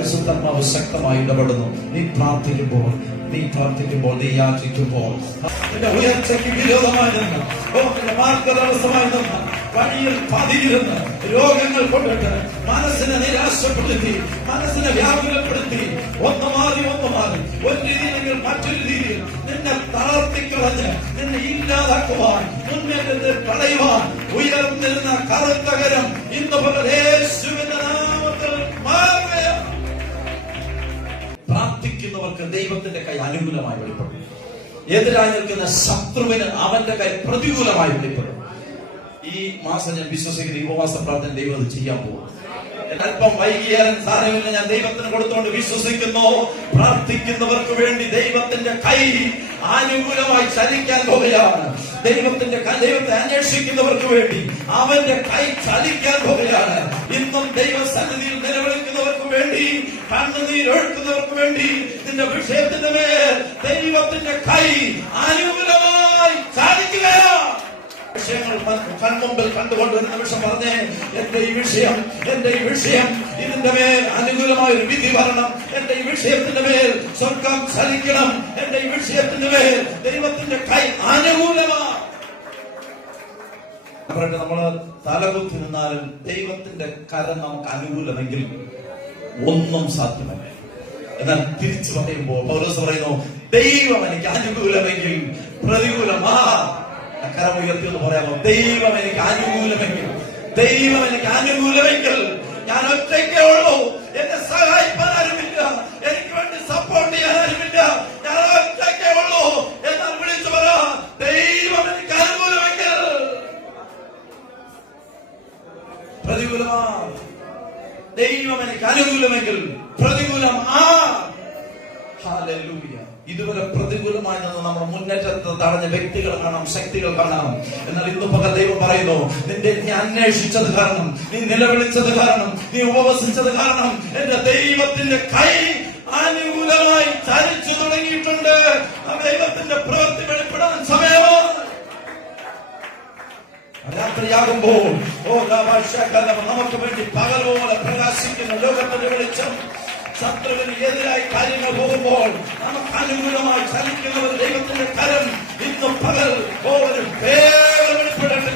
പരിശുദ്ധാത്മാവ് ശക്തമായി ഇടപെടുന്നു. നീ പ്രാർത്ഥിക്കുമ്പോൾ നീ പ്രാർത്ഥിക്കുമ്പോൾ നീ യാചിക്കുമ്പോൾ. നിന്റെ ഉയർച്ചയ്ക്ക് വിരോധമായി നിന്ന് ഓ നിന്ന് പണിയിൽ പതിയിരുന്ന് രോഗങ്ങൾ കൊണ്ടിട്ട് മനസ്സിനെ നിരാശപ്പെടുത്തി മനസ്സിനെ വ്യാകുലപ്പെടുത്തി ഒന്ന് മാറി ഒന്ന് മാറി. ഒരു രീതിയിലെങ്കിൽ മറ്റൊരു രീതിയിൽ നിന്നെ തളർത്തിക്കളഞ്ഞ് നിന്നെ ഇല്ലാതാക്കുവാൻ മുന്നേറ്റത്തിൽ കളയുവാൻ ഉയർന്നിരുന്ന കറുത്തകരം ഇന്ന് പോലെ നാമത്തിൽ മാറുകയാണ് പ്രാർത്ഥിക്കുന്നവർക്ക് ദൈവത്തിന്റെ കൈ അനുകൂലമായി വെളിപ്പെടും. എതിരായി നിൽക്കുന്ന ശത്രുവിന് അവന്റെ കൈ പ്രതികൂലമായി വെളിപ്പെടും. ഈ മാസം ഞാൻ വിശ്വസിക്കുന്ന ഉപവാസ പ്രാർത്ഥന ദൈവം അത് ചെയ്യാൻ പോകും. അല്പം വൈകിയാലും സാരമില്ല ഞാൻ ദൈവത്തിന് കൊടുത്തുകൊണ്ട് വിശ്വസിക്കുന്നു. പ്രാർത്ഥിക്കുന്നവർക്ക് വേണ്ടി ദൈവത്തിന്റെ കൈ അനുകൂലമായി ചലിക്കാൻ പോകുകയാണ്. ദൈവത്തിന്റെ ദൈവത്തെ അന്വേഷിക്കുന്നവർക്ക് വേണ്ടി അവന്റെ കൈ ചലിക്കാൻ പോകുകയാണ്. ഇന്നും ദൈവസന്നിധിയിൽ നിലവിളിക്കുന്നവർക്ക് വേണ്ടി കണ്ണുനീരൊഴുക്കുന്നവർക്ക് വേണ്ടി നിന്റെ വിഷയത്തിന്റെ മേൽ ദൈവത്തിന്റെ കൈ അനുകൂലമായി സാധിക്കുകയാണ് വിഷയങ്ങൾ കൺമുമ്പിൽ കണ്ടുകൊണ്ട് വിഷം പറഞ്ഞേ എന്റെ ഈ വിഷയം എന്റെ ഈ വിഷയം ഇതിന്റെ മേൽ അനുകൂലമായ ഒരു വിധി വരണം. എന്റെ ഈ വിഷയത്തിന്റെ മേൽ സ്വർഗം ചലിക്കണം. എന്റെ ഈ വിഷയത്തിന്റെ മേൽ ദൈവത്തിന്റെ കൈ അനുകൂലമാണ് നമ്മൾ തലകുത്തി നിന്നാലും ദൈവത്തിന്റെ കരം നമുക്ക് അനുകൂലമെങ്കിൽ ഒന്നും സാധ്യമല്ല. എന്നാൽ തിരിച്ചു പറയുമ്പോൾ പൗരസ് പറയുന്നു ദൈവം എനിക്ക് അനുകൂലമെങ്കിൽ പ്രതികൂലമാ. എന്ന് പറയാമോ? ദൈവം എനിക്ക് അനുകൂലമെങ്കിൽ ദൈവം എനിക്ക് അനുകൂലമെങ്കിൽ ഞാൻ ഒറ്റയ്ക്കേ ഉള്ളൂ. എന്നെ സഹായിക്കാൻ ആരുമില്ല. എനിക്ക് വേണ്ടി സപ്പോർട്ട് ചെയ്യാൻ ആരുമില്ല. ഞാൻ ഒറ്റയ്ക്കേ ഉള്ളൂ എന്നാൽ വിളിച്ചു പറ ദൈവം എനിക്ക് അനുകൂലമെങ്കിൽ പ്രതികൂലമാ ദൈവം എനിക്ക് അനുകൂലമെങ്കിൽ പ്രതികൂലം ആ. ഇതുവരെ പ്രതികൂലമായി നിന്ന് നമ്മുടെ മുന്നേറ്റത്തെ തടഞ്ഞ വ്യക്തികൾ കാണാം ശക്തികൾ കാണാം. എന്നാൽ ഇന്ന് പകൽ ദൈവം പറയുന്നു നിന്റെ നീ അന്വേഷിച്ചത് കാരണം നീ നിലവിളിച്ചത് കാരണം നീ ഉപവസിച്ചത് കാരണം എന്റെ ദൈവത്തിന്റെ കൈ അനുകൂലമായി ചലിച്ചു തുടങ്ങിയിട്ടുണ്ട്. ആ ദൈവത്തിന്റെ പ്രവൃത്തി വെളിപ്പെടാൻ സമയമോ. രാത്രിയാകുമ്പോൾ നമുക്ക് വേണ്ടി പകൽ പോലെ ലോകത്തിന്റെ വെളിച്ചം ശത്രുവിന് എതിരായി കാര്യങ്ങൾ പോകുമ്പോൾ നമുക്ക് അനുകൂലമായി ചലിക്കുന്നവർ ദൈവത്തിന്റെ കരം ഇന്ന് പകൽ ഒരു ഫേവർ വെളിപ്പെടട്ടെ.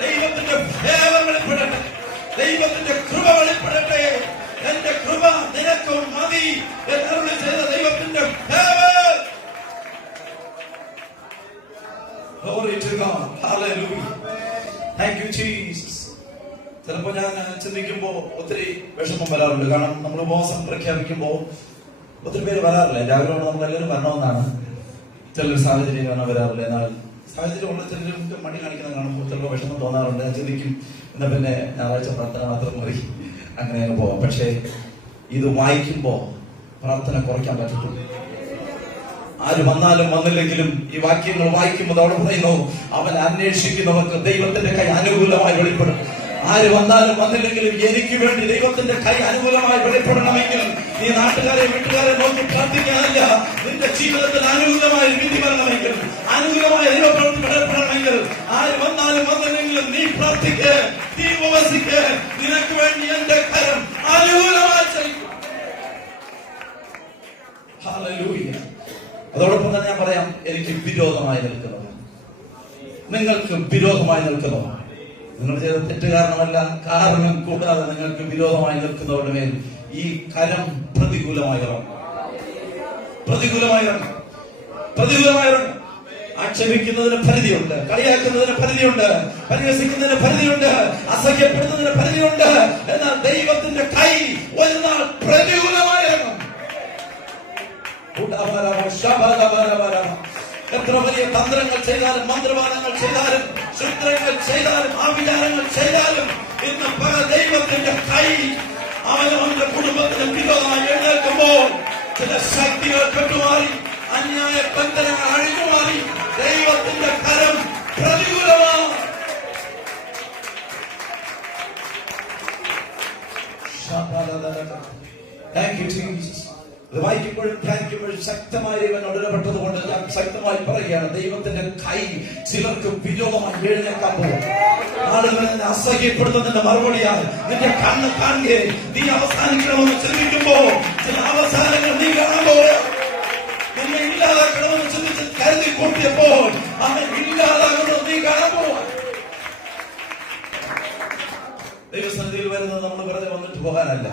ദൈവത്തിന്റെ ഫേവർ വെളിപ്പെടട്ടെ. ദൈവത്തിന്റെ കൃപ വെളിപ്പെടട്ടെ. എന്റെ കൃപ നിനക്കും മതി എന്നരുളി ചെയ്ത ദൈവത്തിന്റെ favour Glory to God. Jesus. ചിലപ്പോ ഞാൻ ചിന്തിക്കുമ്പോ ഒത്തിരി വിഷമം വരാറുണ്ട്. കാരണം നമ്മൾ ഉപവാസം പ്രഖ്യാപിക്കുമ്പോ ഒത്തിരി പേര് വരാറില്ല. എന്റെ ആഗ്രഹം നമ്മൾ എല്ലാവരും വരണമെന്നാണ്. ചിലർ സാഹചര്യം കാണാൻ വരാറില്ല. എന്നാൽ സാഹചര്യം ഉള്ള ചിലർക്ക് മടി കാണിക്കുന്ന കാണുമ്പോൾ ചിലപ്പോൾ വിഷമം തോന്നാറുണ്ട്. ഞാൻ ചിന്തിക്കും എന്നാ പിന്നെ ഞായറാഴ്ച പ്രാർത്ഥന മാത്രം മതി. അങ്ങനെ അങ്ങ് പോവാം. പക്ഷേ ഇത് വായിക്കുമ്പോ പ്രാർത്ഥന കുറയ്ക്കാൻ പറ്റത്തുള്ളൂ. ആര് വന്നാലും വന്നില്ലെങ്കിലും ഈ വാക്യങ്ങൾ വായിക്കുമ്പോൾ അവിടെ പറയുന്നു അവൻ അന്വേഷിക്കുന്നവർക്ക് ദൈവത്തിന്റെ കൈ അനുകൂലമായി വെളിപ്പെടും. ആര് വന്നാലും വന്നില്ലെങ്കിലും എനിക്ക് വേണ്ടി ദൈവത്തിന്റെ കൈ അനുകൂലമായി വെളിപ്പെടണമെങ്കിൽ നീ നാട്ടുകാരെ വീട്ടുകാരെ നോക്കി പ്രാർത്ഥിക്കാനല്ല. നിന്റെ ജീവിതത്തിന് അനുകൂലമായ രീതി വരണമെങ്കിൽ അനുകൂലമായ ദൈവപ്രവൃത്തി വെളിപ്പെടണമെങ്കിൽ ആര് വന്നാലും വന്നില്ലെങ്കിലും നീ പ്രാർത്ഥിക്ക് നീ ഉപവസിക്ക്. നിനക്ക് വേണ്ടി എന്റെ കരം അനുകൂലമായി. അതോടൊപ്പം തന്നെ ഞാൻ പറയാം എനിക്ക് വിരോധമായി നിൽക്കുന്നത് നിങ്ങൾക്ക് വിരോധമായി നിൽക്കുന്നവർ നിങ്ങൾ ചെയ്ത തെറ്റ് കാരണമല്ല കാരണം കൂടാതെ നിങ്ങൾക്ക് വിരോധമായി നിൽക്കുന്നവരുടെ മേൽ ഈ കരം പ്രതികൂലമായി ആക്ഷേപിക്കുന്നതിന് പരിധിയുണ്ട് കളിയാക്കുന്നതിന് പരിധിയുണ്ട് പരിഹസിക്കുന്നതിന് പരിധിയുണ്ട് അസഹ്യപ്പെടുന്നതിന് പരിധിയുണ്ട്. എന്നാൽ ദൈവത്തിന്റെ കൈ ഒരു നാൾ പ്രതികൂലമായി ഇറങ്ങും. ഉടവരവ ശബരവരവരവ. എത്ര വലിയ തന്ത്രങ്ങൾ ചെയ്താലും മന്ത്രവാദങ്ങൾ ചെയ്താലും ചിത്രങ്ങൾ ചെയ്താലും ആവിചാരങ്ങൾ ചെയ്താലും ഇന്ന് പല ദൈവത്തിന്റെ കൈ അവനവന്റെ കുടുംബത്തിന് വിരോധമായി എഴുന്നേൽക്കുമ്പോൾ ചില ശക്തികൾ കെട്ടുമാറി അന്യായ ബന്ധനങ്ങൾ അഴിഞ്ഞുമാറി ദൈവത്തിന്റെ കരം പ്രതികൂലമാണ് താങ്ക് യു ജീസസ് അത് വായിക്കുമ്പോഴും ധ്യാനിക്കുമ്പോഴും ശക്തമായി ഇവൻ ഇടപെട്ടത് കൊണ്ട് ഞാൻ ശക്തമായി പറയുകയാണ് ദൈവത്തിന്റെ കൈ ചിലർക്ക് വിരോധമായി എഴുന്നേക്കാൻ പോകും. ആളുകൾ എന്നെ അസഹ്യപ്പെടുത്തുന്നതിന്റെ നിന്റെ കണ്ണ് നീ അവസാനിക്കണമെന്ന് ചിന്തിക്കുമ്പോ ചില അവസാനങ്ങൾ നീ കാണാൻ പോയ ഇല്ലാതാക്കണമെന്ന് ചിന്തിച്ച് കരുതി കൂട്ടിയപ്പോൾ അവൻ ഇല്ലാതാകണമെന്ന് നീ കാണാൻ പോവാ ചിന്തിക്കും പോകാനല്ല.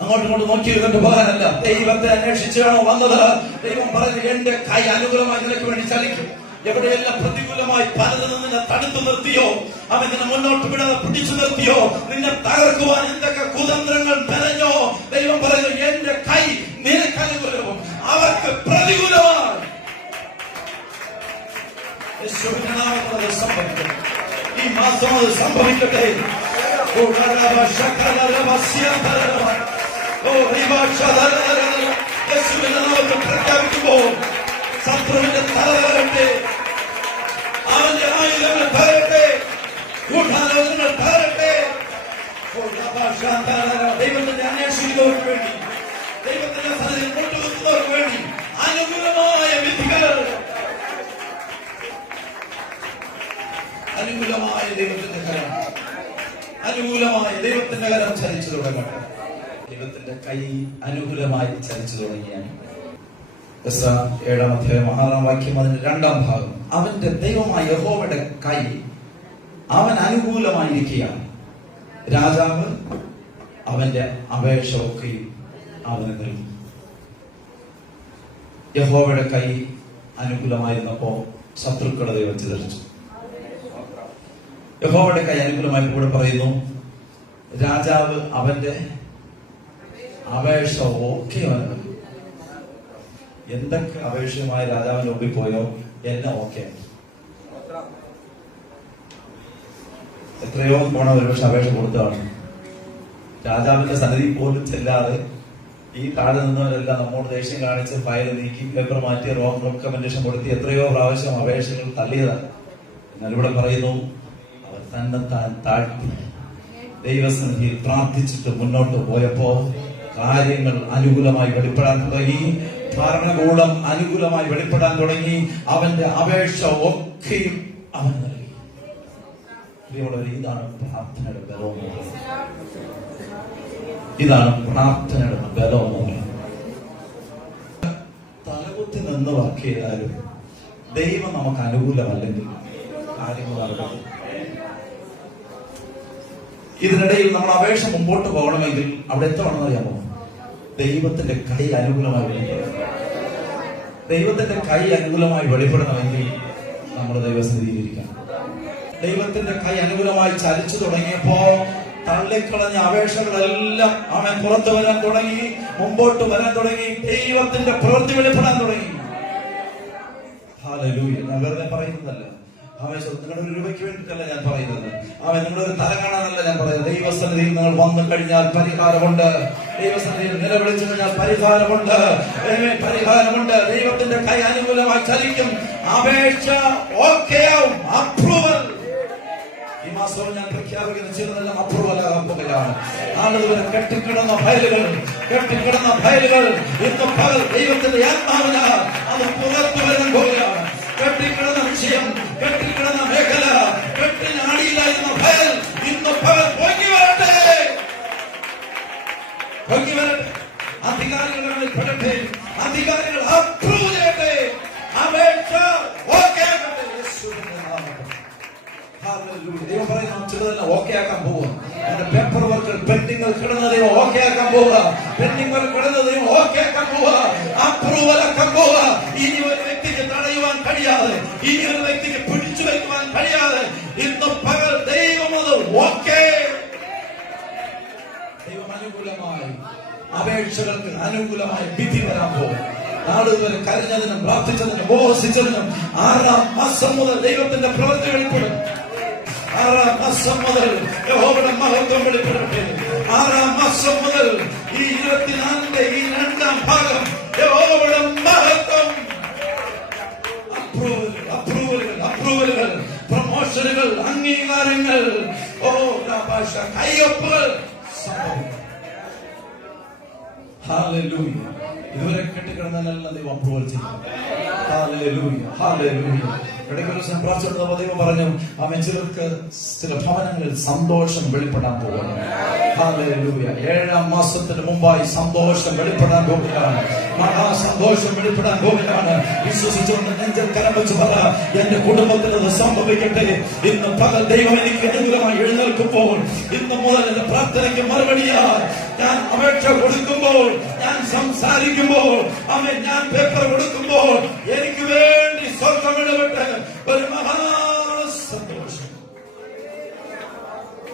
അങ്ങോട്ടും ഇങ്ങോട്ടും നോക്കി ഇരുന്നിട്ട് പോകാനല്ല. ദൈവത്തെ അന്വേഷിച്ചാണോ വന്നത്? ദൈവം പറഞ്ഞു എന്റെ കൈ അനുകൂലമായി നിനക്ക് വേണ്ടി ചലിക്കും. എവിടെയെല്ലാം പ്രതികൂലമായി പലതിൽ നിന്നെ തടുത്തു നിർത്തിയോ? അവൻ നിന്നെ മുന്നോട്ട് വിടാതെ പിടിച്ചു നിർത്തിയോ? നിന്നെ തകർക്കുവാൻ എന്തൊക്കെ കുതന്ത്രങ്ങൾ മെനഞ്ഞോ? ദൈവം പറയുന്നു എന്റെ കൈ നിനക്ക് അനുകൂലവും. അവർക്ക് പ്രതികൂലമാണ് ഈ മാസം അത് സംഭവിക്കട്ടെ. പ്രഖ്യാപിക്കുമ്പോൾ ശത്രുവിന്റെ തല തകരട്ടെ അവന്റെ ആയുധങ്ങൾ ഓ റബ ശാന്തരര. ദൈവത്തിന്റെ അന്വേഷിക്കുന്നവർക്ക് വേണ്ടി ദൈവത്തിന്റെ സന്നിധിയിൽ കൊണ്ടുവന്നവർക്ക് വേണ്ടി അനുകൂലമായ വിധികൾ അനുകൂലമായ ദൈവത്തിന്റെ കരം അനുകൂലമായ ദൈവത്തിന്റെ കരം ചലിച്ചു തുടങ്ങട്ടെ. ദൈവത്തിന്റെ കൈ അനുകൂലമായി ചലിച്ചു തുടങ്ങിയാണ്. ഏഴാം അധ്യായം ആറാം വാക്യം അതിന്റെ രണ്ടാം ഭാഗം. അവന്റെ ദൈവമായ യഹോവയുടെ കൈ അവൻ അനുകൂലമായിരിക്കുകയാണ്. രാജാവ് അവന്റെ അപേക്ഷ ഒക്കെയും അവന് നൽകും യഹോവയുടെ കൈ അനുകൂലമായിരുന്നപ്പോ ശത്രുക്കളെ ദൈവം ചിതറിച്ചു. യഹോവയുടെ കൈ കൂടെ പറയുന്നു രാജാവ് അവന്റെ അപേക്ഷ ഓക്കെ എന്തൊക്കെ അപേക്ഷയുമായി രാജാവിന്റെ മുമ്പിൽ പോയോ? എല്ലാം ഓക്കെ എത്രയോ പോണ ഒരുപക്ഷെ അപേക്ഷ കൊടുത്തതാണ്. രാജാവിന്റെ സന്നിധി പോലും ചെല്ലാതെ ഈ താഴെ നിന്നവരെല്ലാം നമ്മോട് ദേഷ്യം കാണിച്ച് ഫയൽ നീക്കി പേപ്പർ മാറ്റി റോങ് റെക്കമെൻഡേഷൻ കൊടുത്തി എത്രയോ പ്രാവശ്യം അപേക്ഷകൾ തള്ളിയതാണ്. ഇവിടെ പറയുന്നു അവർ തന്നെ താൻ താഴ്ത്തി ദൈവസന്നിധിയിൽ പ്രാർത്ഥിച്ചിട്ട് മുന്നോട്ട് പോയപ്പോ കാര്യങ്ങൾ അനുകൂലമായി വെളിപ്പെടാൻ തുടങ്ങി. ഭരണകൂടം അനുകൂലമായി വെളിപ്പെടാൻ തുടങ്ങി. അവന്റെ അപേക്ഷ ഒക്കെയും അവൻ നൽകി. ഇതാണ് പ്രാർത്ഥനയുടെ ബലം എന്ന് പറയുന്നത്. ഇതാണ് പ്രാർത്ഥനയുടെ ബലം എന്ന് തലകുത്തി നിന്ന് വർക്ക് ചെയ്താലും ദൈവം നമുക്ക് അനുകൂലമല്ലെങ്കിൽ കാര്യങ്ങൾ നടക്കും ഇതിനിടയിൽ നമ്മൾ അപേക്ഷ മുമ്പോട്ട് പോകണമെങ്കിൽ അവിടെ എത്തണമെന്ന് അറിയാമോ? ദൈവത്തിന്റെ കൈ അനുകൂലമായി ദൈവത്തിന്റെ കൈ അനുകൂലമായി വെളിപ്പെടണമെങ്കിൽ നമ്മൾ ദൈവസ്ഥിതിയിലിരിക്കണം ദൈവത്തിന്റെ കൈ അനുകൂലമായി ചലിച്ചു തുടങ്ങിയപ്പോ തള്ളിക്കളഞ്ഞ അപേക്ഷകളെല്ലാം അവൻ പുറത്തു വരാൻ തുടങ്ങി മുമ്പോട്ട് വരാൻ തുടങ്ങി ദൈവത്തിന്റെ പ്രവൃത്തി വെളിപ്പെടാൻ തുടങ്ങി. ഞാൻ വെറുതെ പറയുന്നതല്ല. അവൻ നിങ്ങളുടെ ഒരു രൂപയ്ക്ക് വേണ്ടിയിട്ടല്ല ഞാൻ പറയുന്നത്. അവൻ നിങ്ങളുടെ ഒരു തല കാണാനല്ല ഞാൻ പറയുന്നത്. ദൈവസന്നിധിയിൽ നിങ്ങൾ വന്നു കഴിഞ്ഞാൽ പരിഹാരമുണ്ട്. ദൈവസന്നിധിയിൽ നിലവിളിച്ചു കഴിഞ്ഞാൽ പരിഹാരമുണ്ട്. പരിഹാരമുണ്ട്. ദൈവത്തിന്റെ കൈ അനുകൂലമായി ചലിക്കും. അപേക്ഷ ഓക്കെ ആവും. അപ്രൂവൽ ഈ മാസവും ഞാൻ പ്രഖ്യാപിക്കുന്ന ചിലതെല്ലാം അപ്രൂവൽ ആകാൻ പോകുകയാണ് ആളുകൾ കെട്ടിക്കിടന്ന ഫയലുകൾ കെട്ടിക്കിടന്ന ഫയലുകൾ. ഇന്ന് പകൽ ദൈവത്തിന്റെ ആത്മാവിന അത് പുറത്തു വരാൻ പോവുകയാണ് കെട്ടിക്കിടന്ന വിഷയം കെട്ടിക്കിടന്ന മേഖല അപേക്ഷകൾക്ക് അനുകൂലമായ വിധി വരാൻ പോകും. നാളുകൾ കരഞ്ഞതിനും പ്രാർത്ഥിച്ചതിനും ഉപവസിച്ചതിനും ആറാം മാസം മുതൽ ദൈവത്തിന്റെ പ്രവൃത്തി വെളിപ്പെടും. ആറാം മാസം മുതൽ യഹോവയുടെ മഹത്വം വെളിപ്പെടട്ടെ. ആറാം മാസം മുതൽ ഈ ഇരുപത്തിനാലിന്റെ ഈ രണ്ടാം ഭാഗം യഹോവയുടെ മഹത്വം. അപ്രൂവലുകൾ അപ്രൂവലുകൾ അപ്രൂവലുകൾ പ്രൊമോഷനുകൾ അംഗീകാരങ്ങൾ. ഓ ഭാഷ കയ്യൊപ്പുകൾ. സംഭവിക്കും. ഇതുവരെ കെട്ടിക്കിടന്നാലെല്ലാം ദൈവം അപ്രൂവൽ ചെയ്യും ഇടയ്ക്ക് ഒരു ദിവസം പ്രാർത്ഥിച്ചപ്പോൾ ദൈവം പറഞ്ഞു അവൻ ചിലർക്ക് ചില ഭവനങ്ങളിൽ സന്തോഷം വെളിപ്പെടാൻ പോകുന്നു. ഏഴാം മാസത്തിന് മുമ്പായി സന്തോഷം വെളിപ്പെടാൻ പോകുകയാണ്. മഹാസന്തോഷം വെളിപ്പെടാൻ പോകുകയാണ്. വിശ്വസിച്ചുകൊണ്ട് നെഞ്ചൽ കരം വെച്ച് പറ എന്റെ കുടുംബത്തിൽ അത് സംഭവിക്കട്ടെ. ഇന്ന് പകൽ ദൈവം എനിക്ക് അനുകൂലമായി എഴുന്നേൽക്കുമ്പോൾ ഇന്ന് മുതൽ എന്റെ പ്രാർത്ഥനയ്ക്ക് മറുപടിയാ ഞാൻ അപേക്ഷ കൊടുക്കുമ്പോൾ ഞാൻ സംസാരിക്കുമ്പോൾ അവൻ ഞാൻ പേപ്പർ കൊടുക്കുമ്പോൾ എനിക്ക് വേണ്ടി സ്വർഗം ഇടപെട്ട് ഒരു മഹാസന്തോഷം.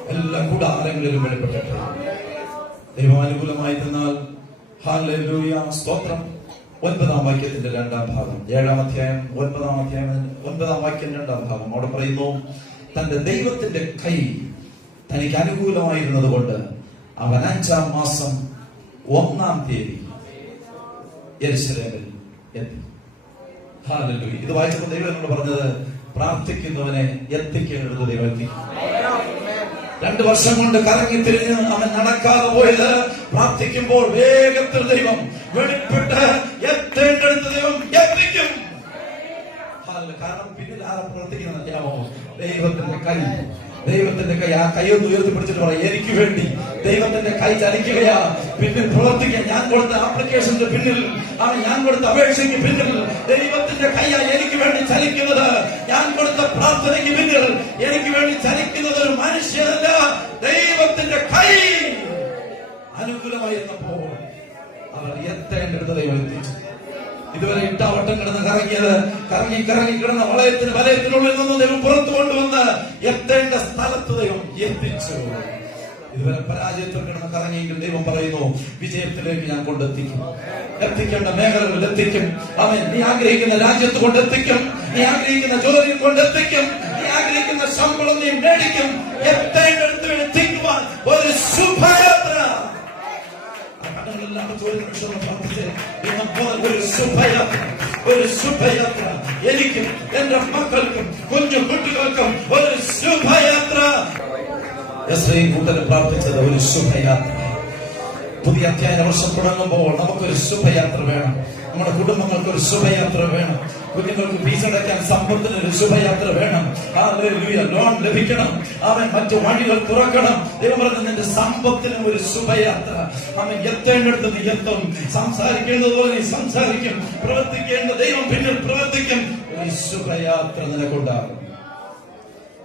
എല്ലാ കൂടാരങ്ങളിലും വെളിപ്പെട്ടു ദൈവം അനുകൂലമായി തന്നാൽ സ്തോത്രം. ഒൻപതാം വാക്യത്തിന്റെ രണ്ടാം ഭാഗം. ഏഴാം അധ്യായം ഒൻപതാം അധ്യായം ഒൻപതാം വാക്യം രണ്ടാം ഭാഗം. അവിടെ പറയുന്നു തന്റെ ദൈവത്തിന്റെ കൈ തനിക്ക് അനുകൂലമായിരുന്നത് കൊണ്ട് അവൻ അഞ്ചാം മാസം ഒന്നാം തീയതി എത്തി. ഹാലൂയ ഇത് വായിച്ചപ്പോൾ ദൈവം എന്നോട് പറഞ്ഞത് പ്രാർത്ഥിക്കുന്നവനെ എത്തിക്കേണ്ടത് ദൈവം രണ്ട് വർഷം കൊണ്ട് കറങ്ങി തിരിഞ്ഞ് അവൻ നടക്കാതെ പോയത് പ്രാർത്ഥിക്കുമ്പോൾ വേഗത്തിൽ ദൈവം വെളിപ്പെട്ട് എത്തേണ്ടടുത്ത് ദൈവം എത്തിക്കും. കാരണം പിന്നിൽ ആരാ ദൈവത്തിന്റെ കൈ. ദൈവത്തിന്റെ കൈ. ആ കൈ ഒന്ന് ഉയർത്തിപ്പിടിച്ചിട്ട് പറയാം എനിക്ക് വേണ്ടി ദൈവത്തിന്റെ കൈ ചലിക്കുകയാ പിന്നിൽ പ്രവർത്തിക്കാൻ ഞാൻ കൊടുത്ത ആപ്ലിക്കേഷന്റെ പിന്നിൽ ആണ് ഞാൻ കൊടുത്ത അപേക്ഷയ്ക്ക് പിന്നിൽ ദൈവത്തിന്റെ കൈയാ എനിക്ക് വേണ്ടി ചലിക്കുന്നത്. ഞാൻ കൊടുത്ത പ്രാർത്ഥനയ്ക്ക് പിന്നിൽ എനിക്ക് വേണ്ടി ചലിക്കുന്നത് ഒരു മനുഷ്യനല്ല ദൈവത്തിന്റെ കൈ. അനുകൂലമായിരുന്നപ്പോൾ അവർ എത്തേണ്ടത് ദൈവം എത്തിച്ചു. ഇതുവരെ ഇട്ടാവട്ടം കിടന്ന് കറങ്ങിയത് കറങ്ങി കറങ്ങി കിടന്ന വളയത്തിന് വലയത്തിനുള്ളിൽ നിന്ന് ദൈവം പുറത്തു കൊണ്ടുവന്ന് എത്തേണ്ട സ്ഥലത്ത് ദൈവം എത്തിച്ചു. ഇതുവരെ പരാജയത്തിൽ കിടന്ന് കറങ്ങിയെങ്കിൽ ദൈവം പറയുന്നു വിജയത്തിലേക്ക് ഞാൻ കൊണ്ടെത്തിക്കും. എത്തിക്കേണ്ട മേഖലകളിൽ എത്തിക്കും. അവൻ നീ ആഗ്രഹിക്കുന്ന രാജ്യത്ത് കൊണ്ടെത്തിക്കും. നീ ആഗ്രഹിക്കുന്ന ജോലി കൊണ്ടെത്തിക്കും. നീ ആഗ്രഹിക്കുന്ന ശമ്പളം നീ മേടിക്കും. എത്തേണ്ടടുത്ത് ഒരു ശുഭയാത്ര. ഒരു ശുഭയാത്ര ഒരു ശുഭയാത്ര. എനിക്കും എന്റെ മക്കൾക്കും കുഞ്ഞു കുട്ടികൾക്കും ഒരു ശുഭയാത്ര. എസ്രൈ കൂട്ടന് പ്രാർത്ഥിച്ചത് ഒരു ശുഭയാത്ര. പുതിയ അധ്യയന വർഷം തുടങ്ങുമ്പോൾ നമുക്കൊരു ശുഭയാത്ര വേണം. നമ്മുടെ കുടുംബങ്ങൾക്ക് ഒരു ശുഭയാത്ര വേണം. കുഞ്ഞുങ്ങൾക്ക് ഫീസ് സമ്പത്തിന് ഒരു ശുഭയാത്ര വേണം. ഹല്ലേലൂയ. ലോൺ ലഭിക്കണം. അവൻ മറ്റു വഴികൾ തുറക്കണം. ദൈവം നിന്റെ സമ്പത്തിനും ഒരു ശുഭയാത്ര. അവൻ എത്തേണ്ടടുത്ത് നീ എത്തും. സംസാരിക്കേണ്ടതുപോലെ നീ സംസാരിക്കും. പ്രവർത്തിക്കേണ്ട ദൈവം പിന്നിൽ പ്രവർത്തിക്കും. ഒരു ശുഭയാത്ര നിനക്കുണ്ടാകും.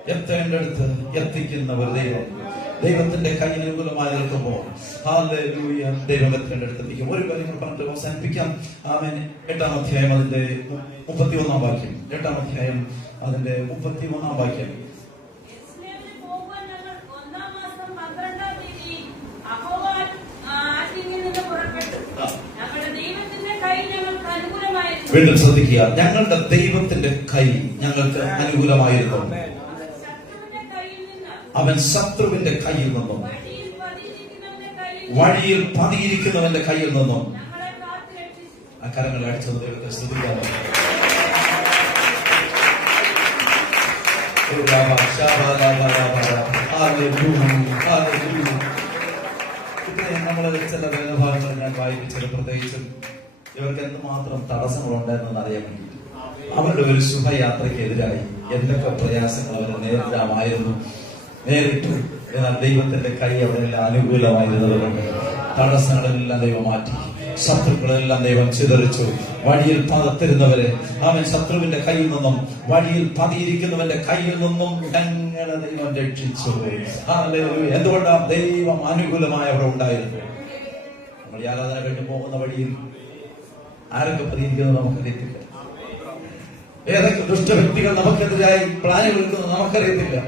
എത്തേണ്ടടുത്ത് എത്തിക്കുന്ന ഒരു ദൈവം. ദൈവത്തിന്റെ കയ്യിൽ അനുകൂലമായി നിൽക്കുമ്പോൾ. ദൈവം എത്തേണ്ടടുത്ത് എത്തിക്കും. ഒരു കാര്യം പറഞ്ഞിട്ട് അവസാനിപ്പിക്കാം. ആമേൻ. എട്ടാം അധ്യായം അതിന്റെ മുപ്പത്തി ഒന്നാം വാക്യം. എട്ടാം അധ്യായം അതിന്റെ മുപ്പത്തി ഒന്നാം വാക്യം. വീണ്ടും ശ്രദ്ധിക്കുക. ഞങ്ങളുടെ ദൈവത്തിന്റെ കൈ ഞങ്ങൾക്ക് അനുകൂലമായിരുന്നു. അവൻ ശത്രുവിന്റെ കയ്യിൽ നിന്നും വഴിയിൽ പതിയിരിക്കുന്നവന്റെ കയ്യിൽ നിന്നും. ആ കരങ്ങൾ അടിച്ചത് ദൈവത്തെ ശ്രദ്ധിക്കാമോ നമ്മൾ ചില വേദഭാഗങ്ങൾ ഞാൻ വായിപ്പിച്ചത് പ്രത്യേകിച്ചും ഇവർക്ക് എന്തുമാത്രം തടസ്സങ്ങളുണ്ടായിരുന്നെന്ന് അറിയാൻ വേണ്ടി അവരുടെ ഒരു ശുഭയാത്രയ്ക്കെതിരായി എന്തൊക്കെ പ്രയാസങ്ങൾ അവർ നേരിടാമായിരുന്നു. നേരിട്ടു എന്നാൽ ദൈവത്തിന്റെ കൈ അവിടെയെല്ലാം അനുകൂലമായിരുന്നത് കൊണ്ട് തടസ്സങ്ങളെല്ലാം ദൈവം മാറ്റി ശത്രുക്കളെല്ലാം ദൈവം ചിതറിച്ചു. വഴിയിൽ പതത്തിരുന്നവരെ അവൻ ശത്രുവിന്റെ കയ്യിൽ നിന്നും വഴിയിൽ പതിയിരിക്കുന്നവന്റെ കയ്യിൽ നിന്നും ഞങ്ങളെ ദൈവം രക്ഷിച്ചു. ദൈവം അനുകൂലമായ അവിടെ ഉണ്ടായിരുന്നു നമ്മൾ ഈ കഴിഞ്ഞു പോകുന്ന വഴിയിൽ ആരൊക്കെ പതിയിരിക്കുന്നത് നമുക്കറിയത്തില്ല ഏതൊക്കെ ദുഷ്ടവ്യക്തികൾ നമുക്കെതിരായി പ്ലാനുകൾ നിൽക്കുന്നത് നമുക്കറിയത്തില്ല.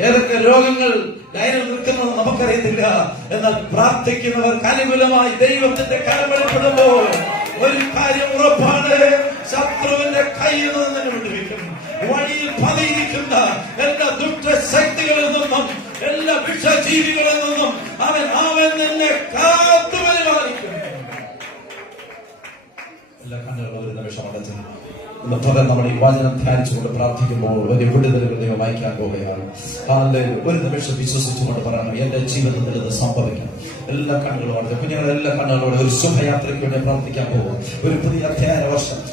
ഏതൊക്കെ രോഗങ്ങൾ ലൈനിൽ നിൽക്കുന്നത് നമുക്കറിയത്തില്ല. എന്നാൽ പ്രാർത്ഥിക്കുന്നവർ അനുകൂലമായി ദൈവത്തിന്റെ കരമലപ്പെടുമ്പോൾ ഒരു കാര്യം ഉറപ്പാണ്. ശത്രുവിന്റെ കയ്യിൽ നിന്ന് വിടുവിക്കും. വഴിയിൽ പതിയിരിക്കുന്ന എല്ലാ ദുഷ്ടശക്തികളിൽ നിന്നും എല്ലാ വിഷജീവികളിൽ നിന്നും അവൻ അവൻ നിന്നെ കാത്തു പരിപാലിക്കും എല്ലാ കണ്ണുകളും നിമിഷം ഇന്ന് പകൽ നമ്മൾ ഈ വചനം ധ്യാനിച്ചുകൊണ്ട് പ്രാർത്ഥിക്കുമ്പോൾ വലിയ വിടുതലുകൾ ദൈവം വായിക്കാൻ പോവുകയാണ്. ഒരു നിമിഷം വിശ്വസിച്ചുകൊണ്ട് പറയണം എന്റെ ജീവിതത്തിൽ ഇത് സംഭവിക്കണം എല്ലാ കണ്ണുകളും കണ്ണുകളോടെ കുഞ്ഞുങ്ങളുടെ എല്ലാ കണ്ണുകളോടെ ഒരു ശുഭയാത്രയ്ക്ക് വേണ്ടി പ്രാർത്ഥിക്കാൻ പോകും ഒരു പുതിയ അധ്യയന വർഷം.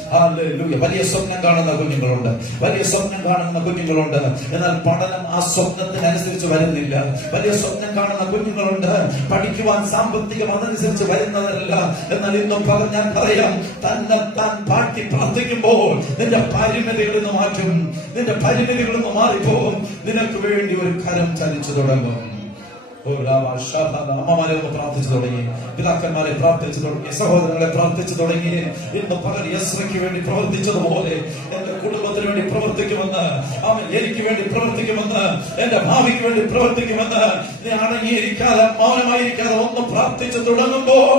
വലിയ സ്വപ്നം കാണുന്ന കുഞ്ഞുങ്ങളുണ്ട്. വലിയ സ്വപ്നം കാണുന്ന കുഞ്ഞുങ്ങളുണ്ട്. എന്നാൽ പഠനം ആ സ്വപ്നത്തിനനുസരിച്ച് വരുന്നില്ല. വലിയ സ്വപ്നം കാണുന്ന കുഞ്ഞുങ്ങളുണ്ട്. പഠിക്കുവാൻ സാമ്പത്തികം അതനുസരിച്ച് വരുന്നതല്ല. എന്നാൽ ഇന്നും പറഞ്ഞാൽ പറയാം തന്നെ താൻ പാട്ടി പ്രാർത്ഥിക്കുമ്പോൾ നിന്റെ പരിമിതികളിൽ നിന്ന് മാറ്റും. നിന്റെ പരിമിതികളിൽ നിന്ന് മാറിപ്പോകും. നിനക്ക് വേണ്ടി ഒരു കരം ചലിച്ചു തുടങ്ങും. അമ്മമാരെ പ്രാർത്ഥിച്ചു തുടങ്ങി. പിതാക്കന്മാരെ പ്രാർത്ഥിച്ചു തുടങ്ങി. സഹോദരങ്ങളെ പ്രാർത്ഥിച്ചു തുടങ്ങി. ഇന്ന് പകൽ യസ്രയ്ക്ക് വേണ്ടി പ്രവർത്തിച്ചതുപോലെ എന്റെ കുടുംബത്തിന് വേണ്ടി പ്രവർത്തിക്കുമെന്ന് അവൻ എനിക്ക് വേണ്ടി പ്രവർത്തിക്കുമെന്ന് എന്റെ ഭാവിക്ക് വേണ്ടി പ്രവർത്തിക്കുമെന്ന് നീ അടങ്ങിയിരിക്കാതെ മൗനമായിരിക്കാതെ ഒന്ന് പ്രാർത്ഥിച്ചു തുടങ്ങുമ്പോൾ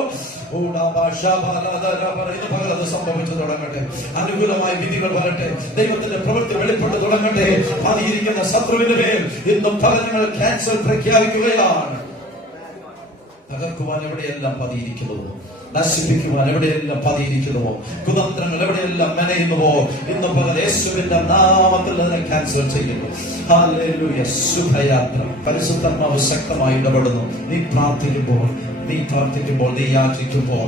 ഇത് സംഭവിച്ചു തുടങ്ങട്ടെ. അനുകൂലമായ വിധികൾ വരട്ടെ. ദൈവത്തിന്റെ പ്രവൃത്തി വെളിപ്പെട്ട് തുടങ്ങട്ടെ. പതിയിരിക്കുന്ന ശത്രുവിന്റെ മേൽ ഇന്നും ഫലങ്ങൾ ക്യാൻസർ പ്രഖ്യാപിക്കുകയാണ്. തകർക്കുവാൻ എവിടെയെല്ലാം പതിയിരിക്കുന്നുവോ? നശിപ്പിക്കുവാൻ എവിടെയെല്ലാം പതിയിരിക്കുന്നുവോ? കുതന്ത്രങ്ങൾ എവിടെയെല്ലാം മെനയുന്നുവോ? ഇന്ന് പകൽ യേശുവിന്റെ നാമത്തിൽ അതിനെ ക്യാൻസൽ ചെയ്യുന്നു. ശുഭയാത്ര. പരിശുദ്ധാത്മാവ് ശക്തമായി ഇടപെടുന്നു. നീ പ്രാർത്ഥിക്കുമ്പോൾ നീ പ്രാർത്ഥിക്കുമ്പോൾ നീ യാചിക്കുമ്പോൾ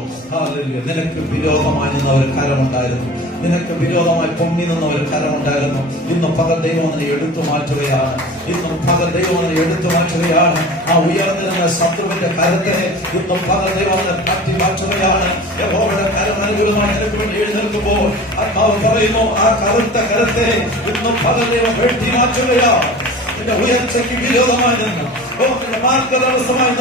നിനക്ക് വിരോധമായി നിന്ന ഒരു കരമുണ്ടായിരുന്നു. നിനക്ക് വിരോധമായി പൊങ്ങി നിന്ന ഒരു കരമുണ്ടായിരുന്നു. ഇന്ന് പകൽ ദൈവം എടുത്തു മാറ്റുകയാണ്. ഇന്ന് പകൽ ദൈവം എടുത്തു മാറ്റുകയാണ്. ആ ഉയർന്നിരുന്ന ശത്രുവിന്റെ കരത്തെ ഇന്ന് പകൽ ദൈവം തട്ടി മാറ്റുകയാണ്. യഹോവയുടെ കരം നിനക്ക് വേണ്ടി എഴുന്നേൽക്കുമ്പോൾ ആത്മാവ് പറയുന്നു ആ കറുത്ത കരത്തെ ഇന്നും പകൽ ദൈവം വെട്ടി മാറ്റുകയാണ്. നിന്റെ ഉയർച്ചയ്ക്ക് വിരോധമായി നിന്ന്. ഓ നിന്റെ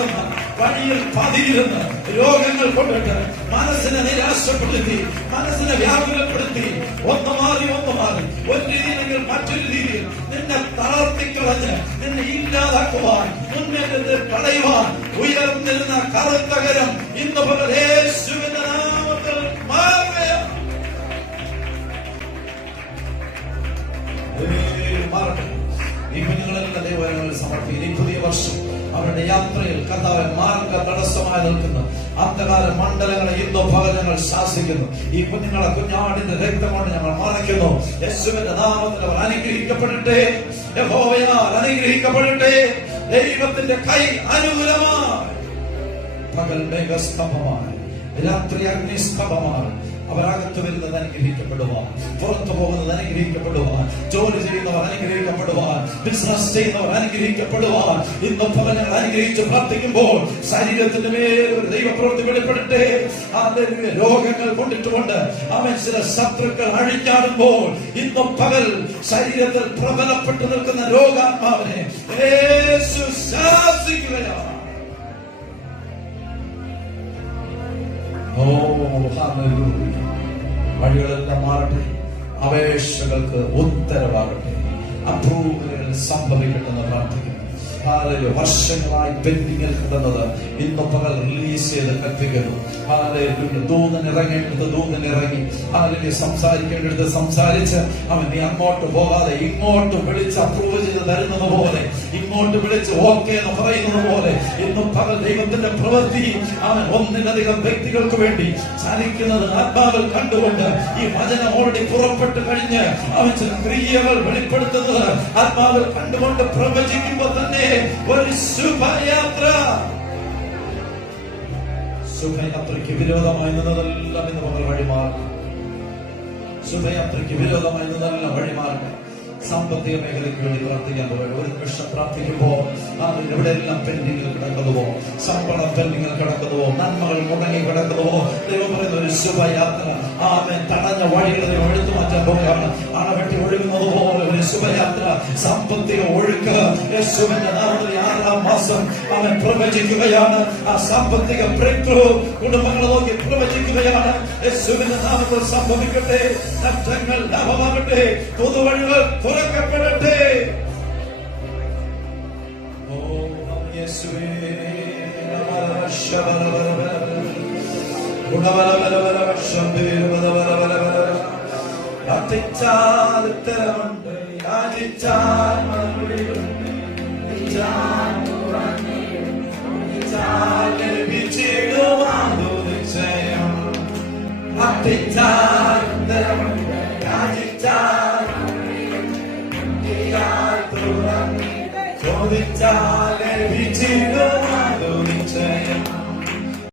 നിന്ന്. വഴിയിൽ പതിയിരുന്ന് രോഗങ്ങൾ കൊണ്ടിട്ട് മനസ്സിനെ നിരാശപ്പെടുത്തി മനസ്സിനെ വ്യാകുലപ്പെടുത്തി. ഒന്ന് മാറി ഒന്ന് മാറി. ഒരു രീതിയിലെങ്കിൽ മറ്റൊരു രീതിയിൽ നിന്നെ തളർത്തിക്കളഞ്ഞ് നിന്നെ ഇല്ലാതാക്കുവാൻ മുന്നിൽ നിന്ന് കളയുവാൻ ഉയർന്നിരുന്ന കറുത്തകരം ഇന്ന് പോലെ നാമത്തിൽ മാറട്ടെ. ഈ കുഞ്ഞുങ്ങളെല്ലാം ദൈവങ്ങളിൽ സമർപ്പിക്കും ഈ പുതിയ വർഷം. അവരുടെ യാത്രയിൽ കർത്താവ് മാർഗ തടസ്സമായി നിൽക്കുന്ന. അന്ധകാര മണ്ഡലങ്ങളെ ഇന്നോ പകലങ്ങൾ ശാസിക്കുന്നു. ഈ കുഞ്ഞുങ്ങളെ കുഞ്ഞാടിന്റെ രക്തം കൊണ്ട് ഞങ്ങൾ മറയ്ക്കുന്നു. യേശുവിന്റെ നാമത്തിൽ അവർ അനുഗ്രഹിക്കപ്പെടട്ടെ. യഹോവയാൽ അനുഗ്രഹിക്കപ്പെടട്ടെ. ദൈവത്തിന്റെ കൈ അനുകൂലമായി. പകൽ മേഘസ്തംഭമായി. രാത്രി അഗ്നിസ്തംഭമാണ് അവരകത്ത് വരുന്നത് അനുഗ്രഹിക്കപ്പെടുവാൻ പുറത്തു പോകുന്നത് അനുഗ്രഹിക്കപ്പെടുവാൻ ജോലി ചെയ്യുന്നവർ അനുഗ്രഹിക്കപ്പെടുവാൻ ബിസിനസ് ചെയ്യുന്നവർ അനുഗ്രഹിക്കപ്പെടുവാൻ ഇന്ന് ഭവനങ്ങൾ അനുഗ്രഹിച്ച് പ്രാർത്ഥിക്കുമ്പോൾ ശരീരത്തിന്റെ മേൽ ദൈവപ്രവൃത്തി വെളിപ്പെടട്ടെ. രോഗങ്ങൾ കൊണ്ടിട്ടുകൊണ്ട് അവൻ ചില ശത്രുക്കൾ അഴിക്കാടുമ്പോൾ ഇന്നും പകൽ ശരീരത്തിൽ പ്രബലപ്പെട്ടു നിൽക്കുന്ന രോഗാത്മാവിനെ ഓ ഹല്ലേലൂയ. വഴികളെല്ലാം മാറട്ടെ അപേക്ഷകൾക്ക് ഉത്തരവാകട്ടെ അപ്രൂവലുകൾ സംഭവിക്കട്ടെന്ന് പ്രാർത്ഥിക്കുന്നു. വർഷങ്ങളായി പെൻഡിങ്ങിൽ കിടന്നത് ഇന്ന് പകൽ റിലീസ് ചെയ്ത് കൽപ്പിക്കുന്നു ഹാലലൂയ. ദൂതൻ ഇറങ്ങേണ്ടത് ദൂതൻ ഇറങ്ങി. സംസാരിക്കേണ്ടത് സംസാരിച്ച് അവൻ നീ അങ്ങോട്ട് പോകാതെ ഇങ്ങോട്ട് വിളിച്ച് അപ്രൂവ് ചെയ്ത് തരുന്നത് പോലെ ഇങ്ങോട്ട് വിളിച്ച് ഓക്കെ എന്ന് പറയുന്നത് പോലെ ഇന്നും പകൽ ദൈവത്തിന്റെ പ്രവൃത്തി അവൻ ഒന്നിലധികം വ്യക്തികൾക്ക് വേണ്ടി ചലിക്കുന്നത് ആത്മാവിൽ കണ്ടുകൊണ്ട് ഈ വചനം ഓൾറെഡി പുറപ്പെട്ട് കഴിഞ്ഞ് അവൻ ചില ക്രിയകൾ വെളിപ്പെടുത്തുന്നത് ആത്മാവിൽ കണ്ടുകൊണ്ട് പ്രവചിക്കുമ്പോൾ തന്നെ ഒരു ശുഭയാത്ര. ശുഭയാത്രയ്ക്ക് വിരോധമായി നിന്നതെല്ലാം ഇന്ന് വഴി വഴിമാറും. ശുഭയാത്രയ്ക്ക് വിരോധമായി നിന്നെല്ലാം വഴിമാറട്ടെ സാമ്പത്തിക മേഖലയ്ക്ക് വേണ്ടി പ്രാർത്ഥിക്കാൻ പോകുന്നത് ഒരു നിമിഷം പ്രാർത്ഥിക്കുമ്പോൾ അതിൽ എവിടെയെല്ലാം പെൻഡിങ്ങൾ കിടക്കുന്നുവോ? ശമ്പളം പെൻഡിങ്ങൾ കിടക്കുന്നുവോ? നന്മകൾ മുടങ്ങി കിടക്കുന്നുവോ? ദൈവം പറയുന്ന ഒരു ശുഭയാത്ര. ആമൻ. തടഞ്ഞ വഴികളെ ഒഴുത്തു മാറ്റാൻ അണവെട്ടി ഒഴുകുന്നത് പോലെ ഒരു ശുഭയാത്ര സാമ്പത്തിക ഒഴുക്ക് നാമത്തിൽ ആറാം മാസം അവൻ പ്രവചിക്കുകയാണ് ആ സാമ്പത്തിക ബ്രേക്ക് കുടുംബങ്ങളെ നോക്കി പ്രവചിക്കുകയാണ് യേശുവിന്റെ നാമത്തിൽ സംഭവിക്കട്ടെ നഷ്ടങ്ങൾ ലാഭമാകട്ടെ പൊതുവഴികൾ തുറക്കപ്പെടട്ടെ ഓ യേശുവേ മറുപടിയുണ്ട് യാചിച്ചാൽ യാചിച്ചാൽ ലഭിച്ചിടുവാൻ നിശ്ചയം പ്രാർത്ഥിച്ചാൽ ഉത്തരമുണ്ട് യാചിച്ചാൽ മറുപടിയുണ്ട്. ചോദിച്ചാൽ ലഭിച്ചിടുവാൻ